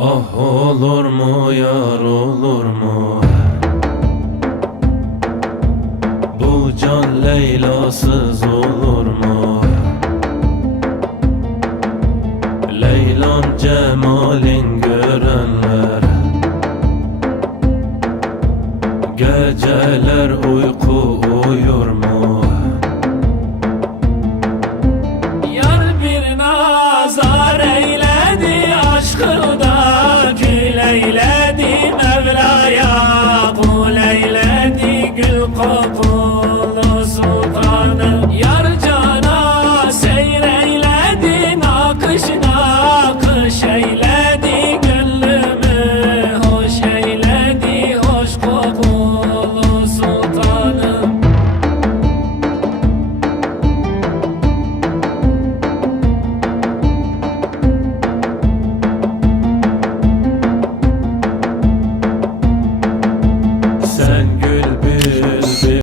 Ah olur mu yar olur mu? Bu can Leyla'sız olur mu? Leyla'm cemalin görenler. Geceler uyku uyur.